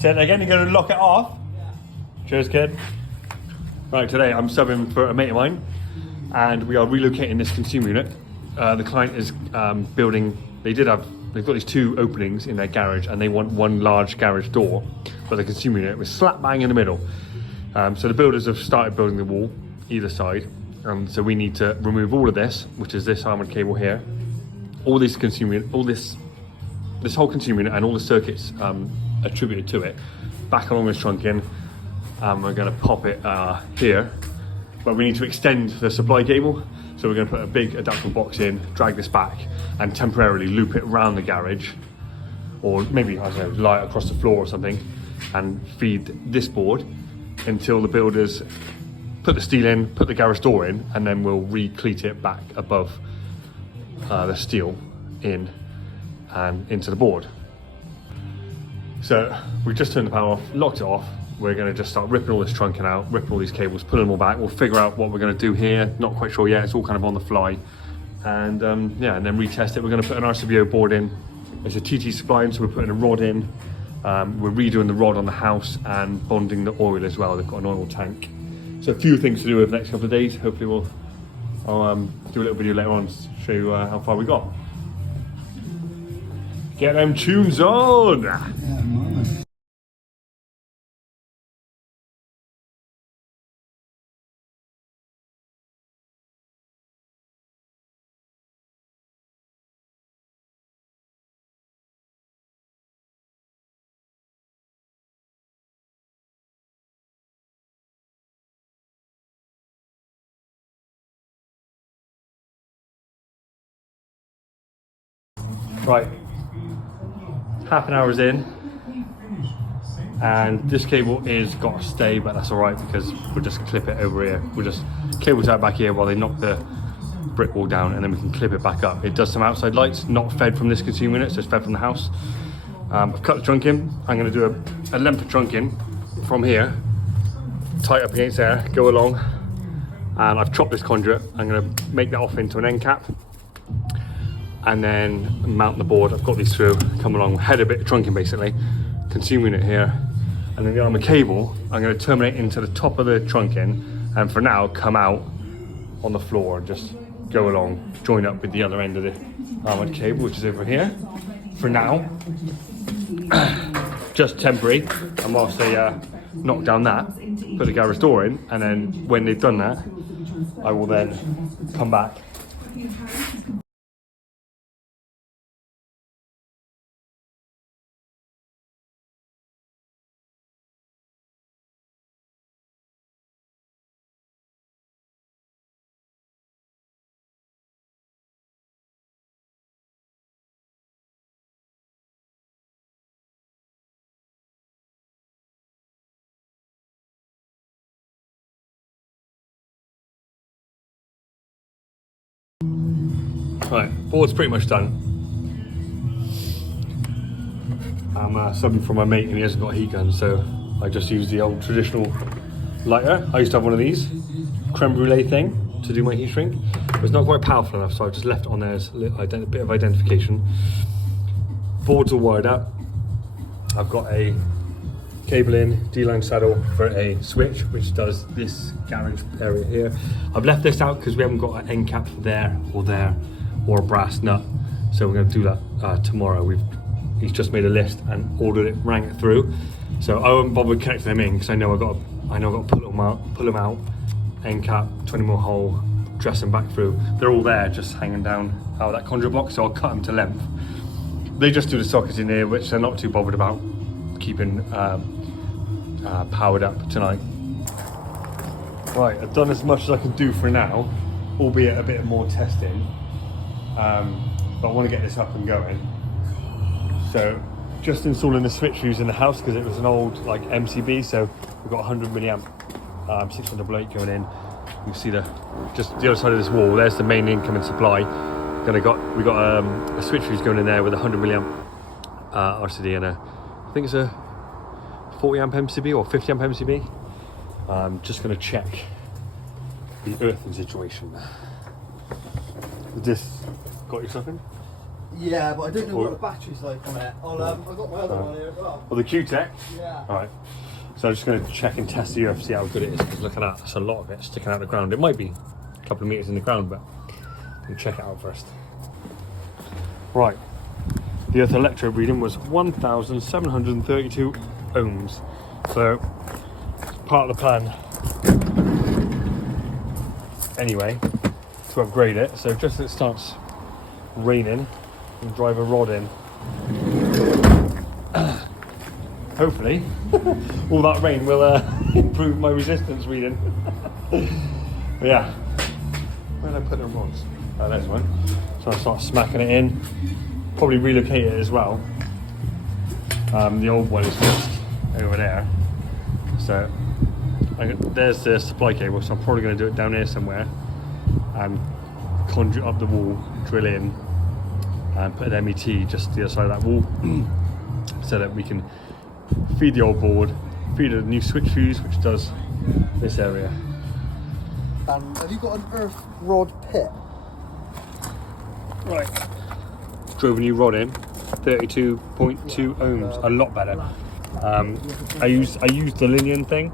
Say that again, you're going to lock it off? Cheers, kid. Right, today I'm subbing for a mate of mine and we are relocating this consumer unit. The client is building, they've got these two openings in their garage and they want one large garage door, but the consumer unit was slap bang in the middle. So the builders have started building the wall either side. So we need to remove all of this, which is this armored cable here, all this consumer unit, all this whole consumer unit and all the circuits attributed to it, back along this trunking. We're going to pop it here, but we need to extend the supply cable. So we're going to put a big adaptable box in, drag this back and temporarily loop it around the garage, or maybe, I don't know, lie it across the floor or something, and feed this board until the builders put the steel in, put the garage door in, and then we'll re-cleat it back above the steel in and into the board. So we just turned the power off, locked it off. We're going to just start ripping all this trunking out, ripping all these cables, pulling them all back. We'll figure out what we're going to do here. Not quite sure yet. It's all kind of on the fly. And yeah, and then retest it. We're going to put an RCBO board in. It's a TT spline, so we're putting a rod in. We're redoing the rod on the house and bonding the oil as well. They've got an oil tank. So a few things to do over the next couple of days. Hopefully I'll do a little video later on to show you how far we got. Get them tunes on! Yeah, mama. Right, half an hour's in, and this cable is got to stay, but that's all right because we'll just clip it over here. We'll just cable tie it back here while they knock the brick wall down, and then we can clip it back up. It does some outside lights, not fed from this consumer unit, so it's fed from the house. I've cut the trunk in. I'm going to do a length of trunk in from here, tight up against there, go along, and I've chopped this conduit. I'm going to make that off into an end cap, and then mount the board. I've got these through, come along, head a bit of trunking basically, consumer unit here, and then the armor cable, I'm going to terminate into the top of the trunking, and for now come out on the floor and just go along, join up with the other end of the armored cable, which is over here. For now, just temporary, and whilst they knock down that, put the garage door in, and then when they've done that, I will then come back. Right, board's pretty much done. I'm subbing for my mate and he hasn't got a heat gun, so I just use the old traditional lighter. I used to have one of these, creme brulee thing, to do my heat shrink. But it's not quite powerful enough, so I just left it on there as a bit of identification. Board's all wired up. I've got a cable in, D-line saddle for a switch, which does this garage area here. I've left this out because we haven't got an end cap there, or a brass nut, so we're going to do that tomorrow. He's just made a list and ordered it, rang it through, so I won't bother connecting them in because I know I've got to pull them out, end cap, 20mm hole, dress them back through. They're all there, just hanging down out of that conduit box, so I'll cut them to length. They just do the sockets in here, which they're not too bothered about keeping powered up tonight. Right, I've done as much as I can do for now, albeit a bit more testing. But I want to get this up and going. So just installing the switch fuse in the house because it was an old like MCB, so we've got 100 milliamp 600 volt going in. You can see just the other side of this wall, there's the main incoming supply. We got a switch fuse going in there with 100 milliamp RCD and I think it's a 40 amp MCB or 50 amp MCB. I'm just going to check the earthing situation. This got you something? Yeah, but I don't know what the battery's like on it. I've got my other one here as well. Well, the Q-Tech? Yeah. Alright. So I'm just going to check and test the earth, see how good it is, because look at that, that's a lot of it sticking out of the ground. It might be a couple of metres in the ground, but we'll check it out first. Right. The earth electrode reading was 1,732 ohms. So, part of the plan anyway, to upgrade it. So just as it starts raining, and drive a rod in. Hopefully, all that rain will improve my resistance reading. But yeah, where did I put the rods? Oh, there's one. So I start smacking it in. Probably relocate it as well. The old one is just over there. So there's the supply cable. So I'm probably going to do it down here somewhere and conduit up the wall, drill in, and put an MET just the other side of that wall, so that we can feed the old board, feed a new switch fuse, which does this area. Have you got an earth rod pit? Right. Drove a new rod in, 32.2 ohms, a lot better. I used the Linian thing.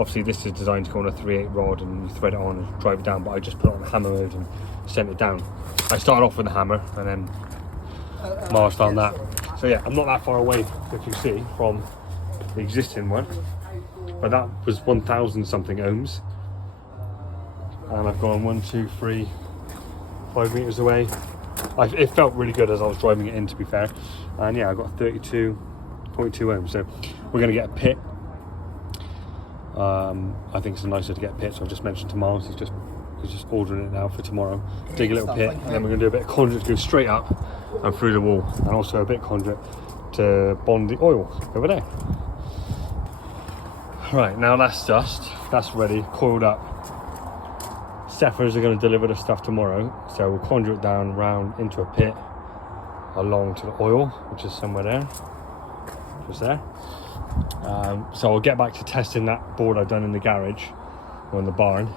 Obviously this is designed to go on a 3/8 rod and you thread it on and drive it down, but I just put it on hammer mode and sent it down. I started off with the hammer and then Mars found that. So yeah, I'm not that far away, if you see, from the existing one. But that was 1,000 something ohms. And I've gone 1, 2, 3, 5 meters away. It felt really good as I was driving it in, to be fair. And yeah, I got 32.2 ohms. So we're going to get a pit. I think it's nicer to get a pit, so I've just mentioned to Miles, he's just ordering it now for tomorrow. Dig a little pit, and then we're going to do a bit of conduit to go straight up and through the wall, and also a bit of conduit to bond the oil over there. Right, now that's dust, that's ready, coiled up. Stephers are going to deliver the stuff tomorrow, so we'll conduit down round into a pit along to the oil, which is somewhere there, just there. So I'll get back to testing that board I've done in the garage or in the barn.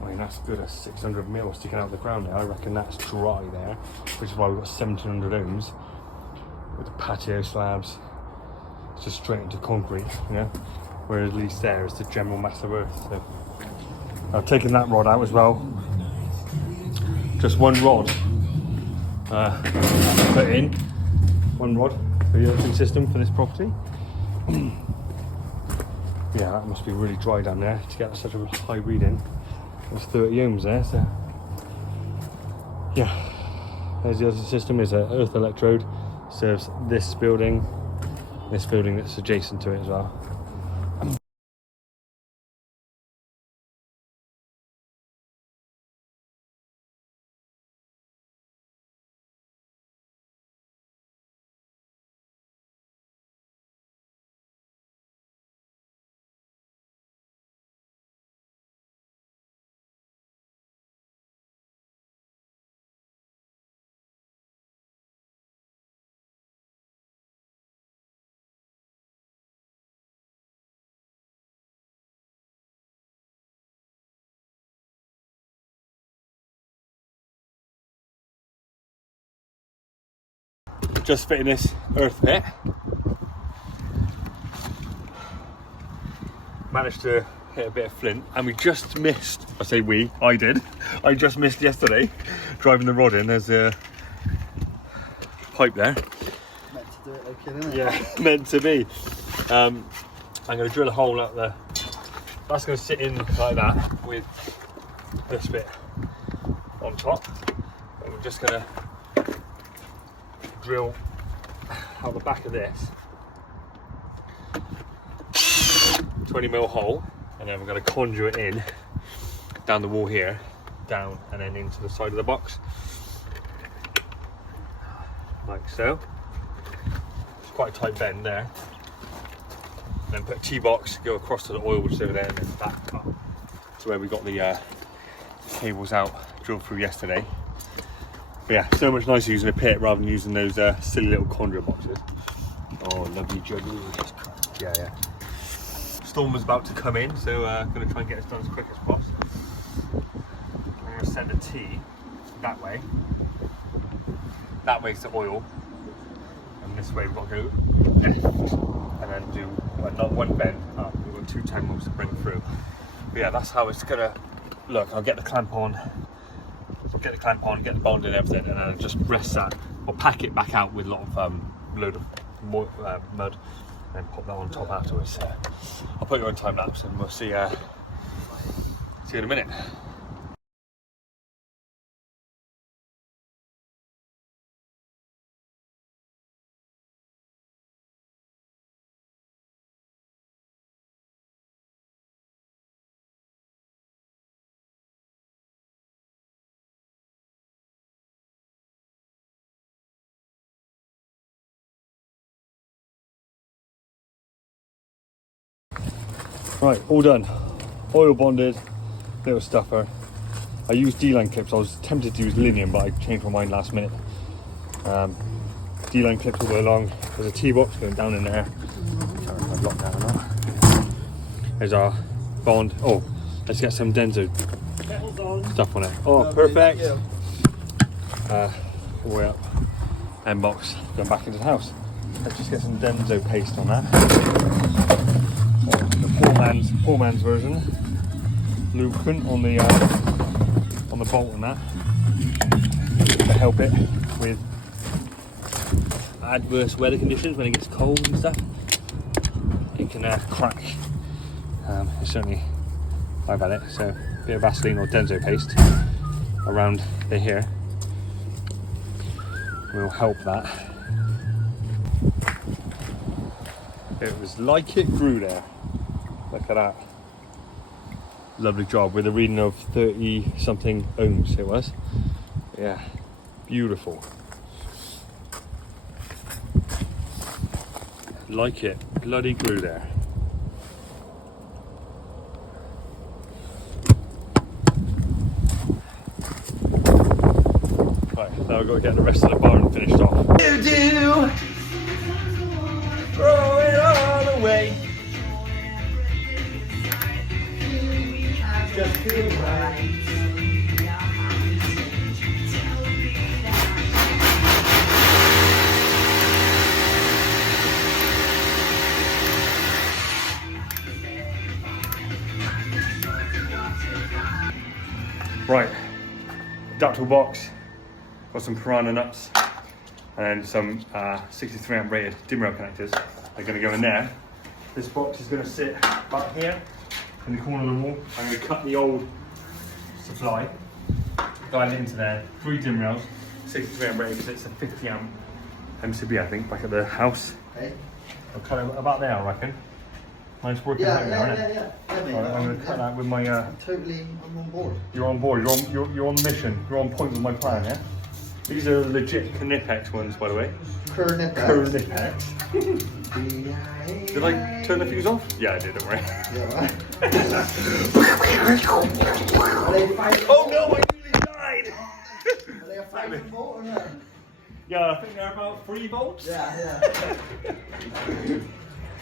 I mean, that's good as 600 mil sticking out of the ground there. I reckon that's dry there, which is why we've got 1700 ohms with the patio slabs. It's just straight into concrete, you know, whereas at least there is the general mass of earth. So I've taken that rod out as well. Just one rod put in. One rod for the earthing system for this property. Yeah, that must be really dry down there to get such a high reading. There's 30 ohms there, so yeah. There's the earthing system, is an earth electrode, serves this building that's adjacent to it as well. Just fitting this earth pit. Managed to hit a bit of flint, and we just missed, I say we, I did. I just missed yesterday driving the rod in. There's a pipe there. Meant to do it like it, isn't it? Yeah, meant to be. I'm going to drill a hole out there. That's going to sit in like that with this bit on top. And we're just going to drill out the back of this 20mm hole, and then we're going to conduit in down the wall here, down, and then into the side of the box, like so. It's quite a tight bend there. And then put a T-box, go across to the oil which is over there, and then back up to where we got the cables out, drilled through yesterday. But yeah, so much nicer using a pit rather than using those silly little conduit boxes. Oh, lovely juggy. Yeah, yeah. Storm was about to come in, so I'm going to try and get this done as quick as possible. going to send a T that way. That way's the oil. And this way we've got to go left. And then do not one bend up. We've got 2 10 moves to bring through. But yeah, that's how it's going to look. I'll get the clamp on. Get the clamp on, get the bond and everything, and then just rest that. Or pack it back out with a lot of load of mud, and pop that on top afterwards. I'll put you on time lapse, and we'll see you in a minute. Right, all done. Oil bonded, little stuffer. I used D-line clips. I was tempted to use linium, but I changed my mind last minute. D-line clips all the way along. There's a T-box going down in there. Can't remember if I've locked that or not. There's our bond. Oh, let's get some Denso stuff on it. Oh, perfect. All the way up. End box. Going back into the house. Let's just get some Denso paste on that. Poor man's version. Lubricant on the bolt and that to help it with adverse weather conditions when it gets cold and stuff. It can crack. It's certainly, I've had it. So a bit of Vaseline or Denso paste around here will help that. It was like it grew there. Look at that. Lovely job with a reading of 30 something ohms it was. Yeah, beautiful. Like it bloody grew there. Right, now we've got to get the rest of the barn finished off. Throw it all away. Just feel right. Right, ductile box, got some piranha nuts, and some 63 amp rated dim rail connectors. They're going to go in there. This box is going to sit about here in the corner of the wall. I'm going to cut the old supply, dial it into there, 3 dim rails, 63 amp rated because it's a 50 amp MCB I think, back at the house. Okay. I'll cut it about there I reckon. Nice working out there, isn't it? Right, I'm going to cut that with my... I'm on board. You're on board, you're on the mission, you're on point with my plan, yeah? These are legit Knipex ones, by the way. Knipex. Did I turn the fuse off? Yeah, I did, don't worry. Yeah, Oh no, I nearly died! Are they a 5 volt or no? Yeah, I think they're about 3 volts. Yeah.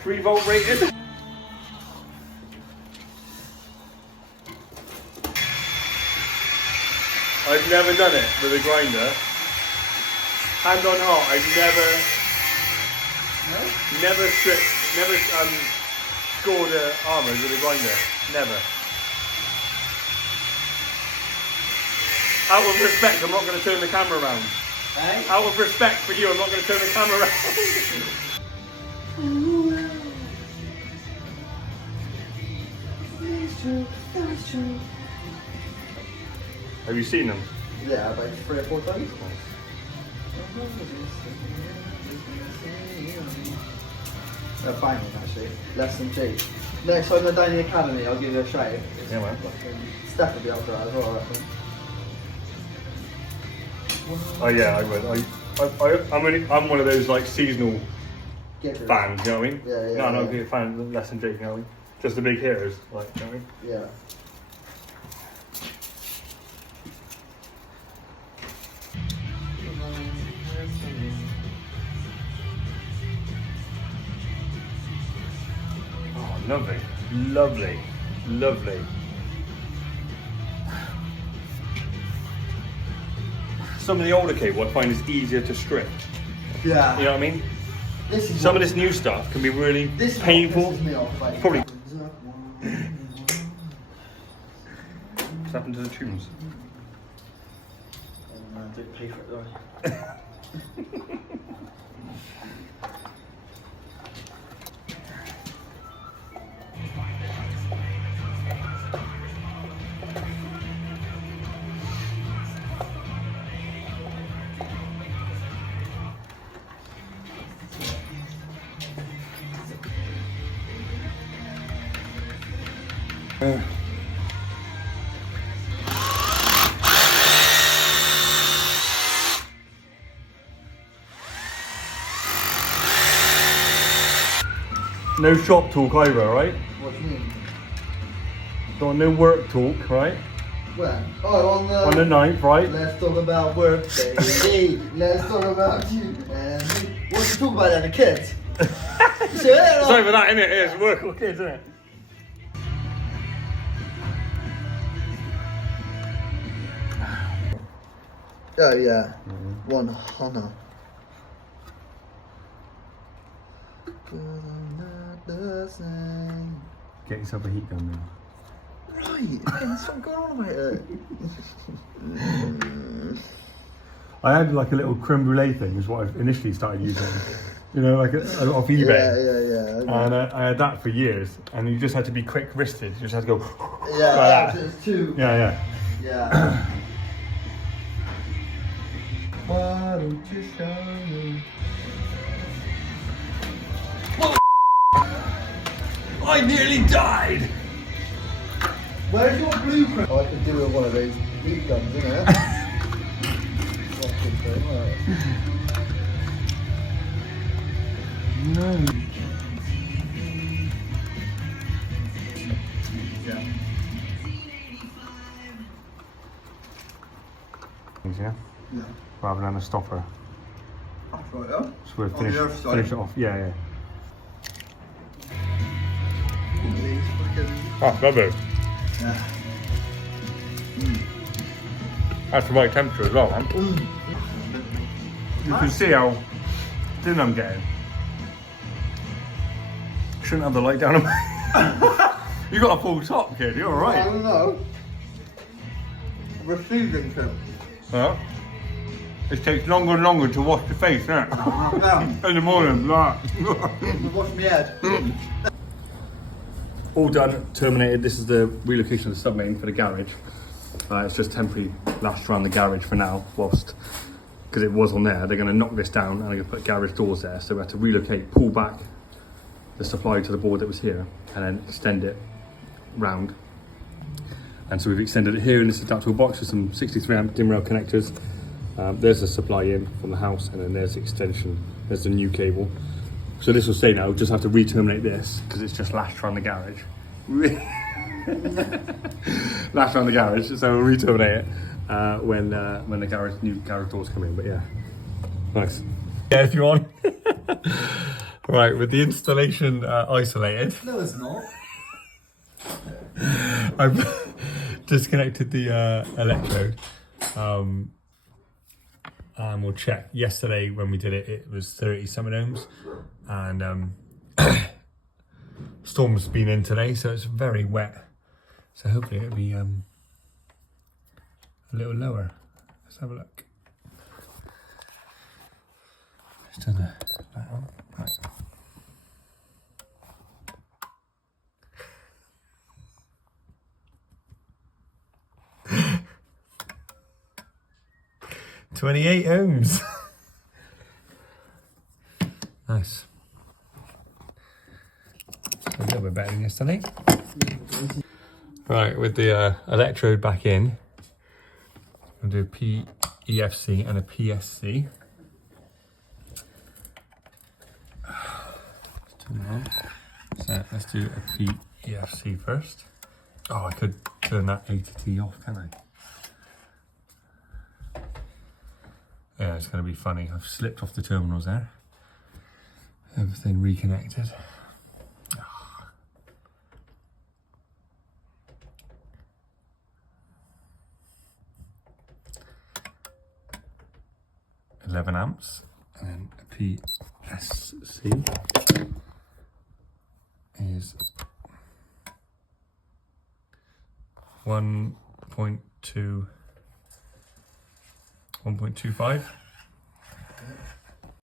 3 volt rated. I've never done it with a grinder. Hand on heart, I've never scored armour with a grinder. Never. Out of respect, I'm not going to turn the camera around. Hey? Out of respect for you, I'm not going to turn the camera around. Have you seen them? Yeah, about 3 or 4 times. They're banging actually, less than cheap. Next time we're down in the academy, I'll give you a shout. Yeah, man. Steph will be up for that as well, I reckon. Oh yeah, I would. I'm one of those like seasonal fans, you know what I mean? Yeah. No, I'm not a fan less than Jake, you know what I mean? Just the big hitters, like, you know what I mean? Yeah. Oh, lovely, lovely, lovely. some of the older cable I find is easier to strip. Yeah. You know what I mean? This is Some of this new stuff can be really this painful. pisses me off, like, Probably. What's happened to the tunes? I don't pay for it though. No shop talk either, right? What do you mean? Don't no work talk, right? When? Oh, On the 9th, right? Let's talk about work, baby. Let's talk about you and me. What do you talk about then, the kids? It's over that, innit? It's work or kids, isn't it? Oh yeah, one Hana. Get yourself a heat gun then. Right, there's something going on about it. I had like a little creme brulee thing, is what I initially started using. You know, like off eBay. Yeah. And I had that for years, and you just had to be quick wristed. You just had to go. Yeah, like that. it's too. Yeah. Yeah. Why don't you show me? I nearly died! Where's your blueprint? Oh, I could do with one of those heat guns, innit? Fucking thing, right. No. Yeah. Yeah? Yeah. Rather than a stopper. That's right, yeah. So we'll On finish, the other side. finish it off. Yeah. These fucking. Oh, lovely. Yeah. That's the right temperature as well, man. You can see how thin I'm getting. Shouldn't have the light down on me. You got a full top, kid. You're I alright. don't know. Receiving tip. Huh? It takes longer and longer to wash the face, doesn't it? Yeah. In the morning, blah. Wash my head. All done, terminated. This is the relocation of the submarine for the garage. It's just temporary lashed around the garage for now, whilst, because it was on there, they're going to knock this down and they're going to put garage doors there. So we had to relocate, pull back the supply to the board that was here, and then extend it round. And so we've extended it here in this adaptable box with some 63 amp dim rail connectors. There's the supply in from the house, and then there's the extension, there's the new cable. So this will say now, just have to re-terminate this because it's just lashed around the garage. Lashed around the garage, so we'll re-terminate it when the new garage doors come in. But yeah, nice. Yeah, if you want. Right, with the installation isolated. No, it's not. I've disconnected the electrode. And we'll check. Yesterday when we did it, it was 30 something ohms, and storm's been in today, so it's very wet. So hopefully it'll be a little lower. Let's have a look. Let's turn the light on. Right. $28 ohms. Nice. A little bit better than yesterday. Right, with the electrode back in, we'll do a PEFC and a PSC. Turn it on. So let's do a PEFC first. Oh, I could turn that A to T off, can't I? Yeah, it's going to be funny. I've slipped off the terminals there. Everything reconnected. 11 amps, and then a PSC is 1.25.